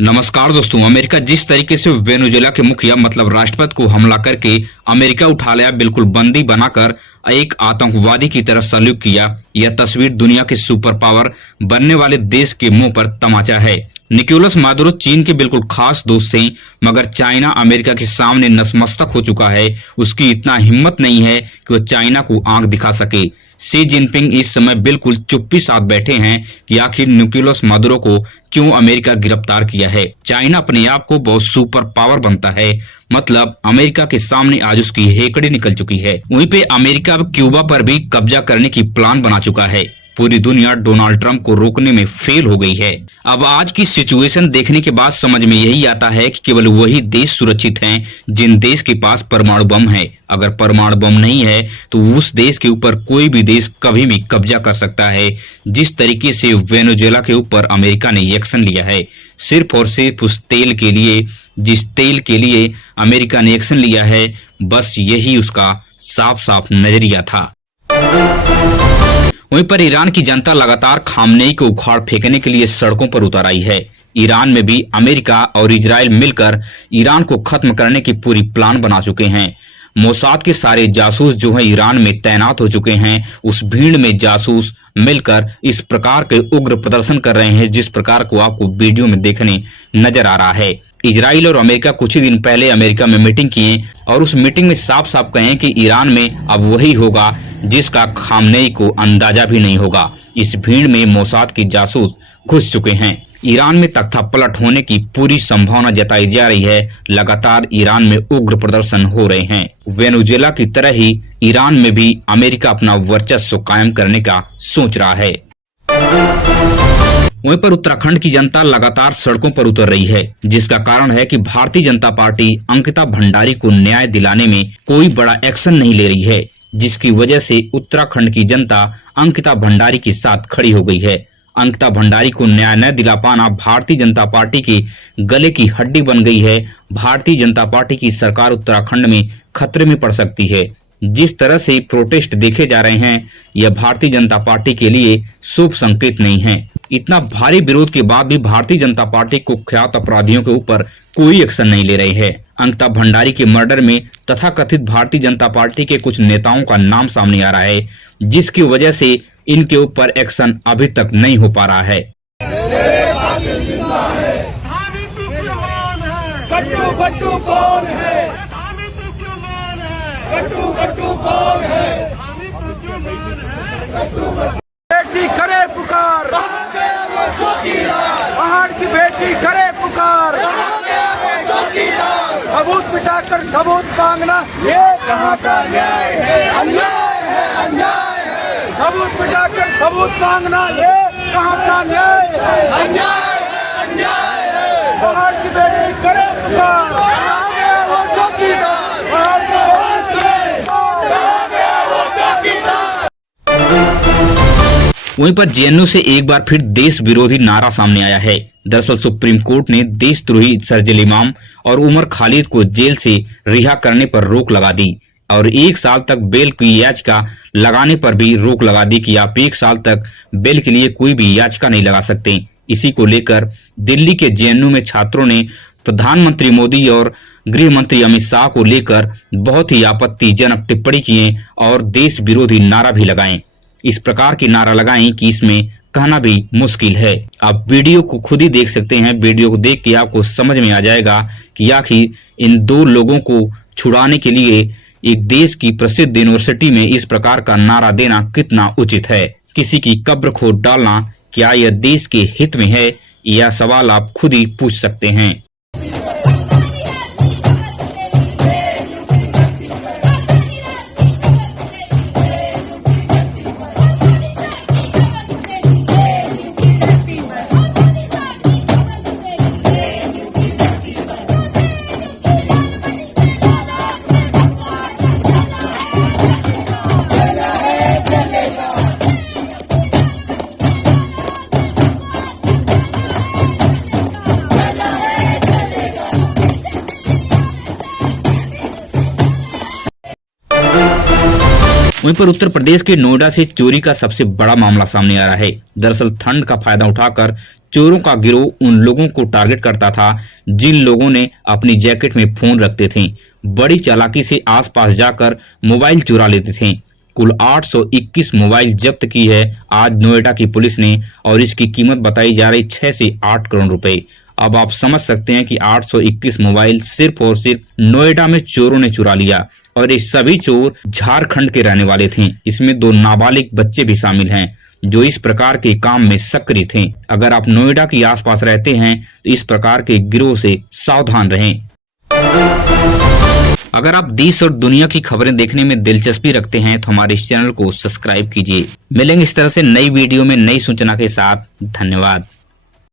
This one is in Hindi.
नमस्कार दोस्तों। अमेरिका जिस तरीके से वेनेजुएला के मुखिया मतलब राष्ट्रपति को हमला करके अमेरिका उठा लिया, बिल्कुल बंदी बनाकर एक आतंकवादी की तरह सल्यूट किया, यह तस्वीर दुनिया के सुपर पावर बनने वाले देश के मुंह पर तमाचा है। निकोलस मादुरो चीन के बिल्कुल खास दोस्त थे, मगर चाइना अमेरिका के सामने नतमस्तक हो चुका है। उसकी इतना हिम्मत नहीं है कि वह चाइना को आंख दिखा सके। शी जिनपिंग इस समय बिल्कुल चुप्पी साथ बैठे हैं कि आखिर निकोलस मादुरो को क्यों अमेरिका गिरफ्तार किया है। चाइना अपने आप को बहुत सुपर पावर बनता है, मतलब अमेरिका के सामने आज उसकी हेकड़ी निकल चुकी है। वहीं पे अमेरिका अब क्यूबा पर भी कब्जा करने की प्लान बना चुका है। पूरी दुनिया डोनाल्ड ट्रंप को रोकने में फेल हो गई है। अब आज की सिचुएशन देखने के बाद समझ में यही आता है कि केवल वही देश सुरक्षित हैं जिन देश के पास परमाणु बम है। अगर परमाणु बम नहीं है तो उस देश के ऊपर कोई भी देश कभी भी कब्जा कर सकता है। जिस तरीके से वेनेजुएला के ऊपर अमेरिका ने एक्शन लिया है, सिर्फ और सिर्फ उस तेल के लिए, जिस तेल के लिए अमेरिका ने एक्शन लिया है, बस यही उसका साफ साफ नजरिया था। वहीं पर ईरान की जनता लगातार खामनेई को उखाड़ फेंकने के लिए सड़कों पर उतर आई है। ईरान में भी अमेरिका और इजराइल मिलकर ईरान को खत्म करने की पूरी प्लान बना चुके हैं। मोसाद के सारे जासूस जो हैं ईरान में तैनात हो चुके हैं। उस भीड़ में जासूस मिलकर इस प्रकार के उग्र प्रदर्शन कर रहे हैं जिस प्रकार को आपको वीडियो में देखने नजर आ रहा है। इजराइल और अमेरिका कुछ ही दिन पहले अमेरिका में मीटिंग किए और उस मीटिंग में साफ साफ कहें कि ईरान में अब वही होगा जिसका खामनेई को अंदाजा भी नहीं होगा। इस भीड़ में मोसाद की जासूस घुस चुके हैं। ईरान में तख्ता पलट होने की पूरी संभावना जताई जा रही है। लगातार ईरान में उग्र प्रदर्शन हो रहे हैं। वेनेजुएला की तरह ही ईरान में भी अमेरिका अपना वर्चस्व कायम करने का सोच रहा है। वहीं पर उत्तराखंड की जनता लगातार सड़कों पर उतर रही है, जिसका कारण है कि भारतीय जनता पार्टी अंकिता भंडारी को न्याय दिलाने में कोई बड़ा एक्शन नहीं ले रही है, जिसकी वजह से उत्तराखंड की जनता अंकिता भंडारी के साथ खड़ी हो गई है। अंकिता भंडारी को न्याय न दिला पाना भारतीय जनता पार्टी के गले की हड्डी बन गई है। भारतीय जनता पार्टी की सरकार उत्तराखंड में खतरे में पड़ सकती है। जिस तरह से प्रोटेस्ट देखे जा रहे हैं, यह भारतीय जनता पार्टी के लिए शुभ संकेत नहीं है। इतना भारी विरोध के बाद भी भारतीय जनता पार्टी कुख्यात अपराधियों के ऊपर कोई एक्शन नहीं ले रही है। अंकिता भंडारी के मर्डर में तथाकथित भारतीय जनता पार्टी के कुछ नेताओं का नाम सामने आ रहा है, जिसकी वजह से इनके ऊपर एक्शन अभी तक नहीं हो पा रहा है। गट्टू कौन है? गट्टू कौन है? बेटी करे पुकार, पहाड़ की बेटी करे पुकार, सबूत मिटाकर सबूत मांगना ये कहाँ का न्याय है? अन्याय है, अन्याय है। सबूत मिटाकर सबूत मांगना ये कहाँ का न्याय है? अन्याय है, अन्याय है। पहाड़ की बेटी करे पुकार, वो चौकीदार, पहाड़ की वहीं पर जेएनयू से एक बार फिर देश विरोधी नारा सामने आया है। दरअसल सुप्रीम कोर्ट ने देशद्रोही सर्जिल इमाम और उमर खालिद को जेल से रिहा करने पर रोक लगा दी और 1 साल तक बेल की याचिका लगाने पर भी रोक लगा दी कि आप 1 साल तक बेल के लिए कोई भी याचिका नहीं लगा सकते। इसी को लेकर दिल्ली के जेएनयू में छात्रों ने प्रधानमंत्री मोदी और गृह मंत्री अमित शाह को लेकर बहुत ही आपत्तिजनक टिप्पणी किए और देश विरोधी नारा भी लगाए। इस प्रकार की नारा लगाएं कि इसमें कहना भी मुश्किल है। आप वीडियो को खुद ही देख सकते हैं। वीडियो को देख के आपको समझ में आ जाएगा कि आखिर इन 2 लोगों को छुड़ाने के लिए एक देश की प्रसिद्ध यूनिवर्सिटी में इस प्रकार का नारा देना कितना उचित है। किसी की कब्र खोद डालना क्या यह देश के हित में है? यह सवाल आप खुद ही पूछ सकते हैं। वहीं पर उत्तर प्रदेश के नोएडा से चोरी का सबसे बड़ा मामला सामने आ रहा है। दरअसल ठंड का फायदा उठाकर चोरों का गिरोह उन लोगों को टारगेट करता था जिन लोगों ने अपनी जैकेट में फोन रखते थे। बड़ी चालाकी से आसपास जाकर मोबाइल चुरा लेते थे। कुल 821 मोबाइल जब्त की है आज नोएडा की पुलिस ने और इसकी कीमत बताई जा रही 6 से 8 करोड़ रुपए। अब आप समझ सकते हैं कि 821 मोबाइल सिर्फ और सिर्फ नोएडा में चोरों ने चुरा लिया और ये सभी चोर झारखंड के रहने वाले थे। इसमें 2 नाबालिग बच्चे भी शामिल हैं जो इस प्रकार के काम में सक्रिय थे। अगर आप नोएडा के आसपास रहते हैं तो इस प्रकार के गिरोह से सावधान रहें। अगर आप देश और दुनिया की खबरें देखने में दिलचस्पी रखते हैं तो हमारे इस चैनल को सब्सक्राइब कीजिए। मिलेंगे इस तरह से नई वीडियो में नई सूचना के साथ। धन्यवाद।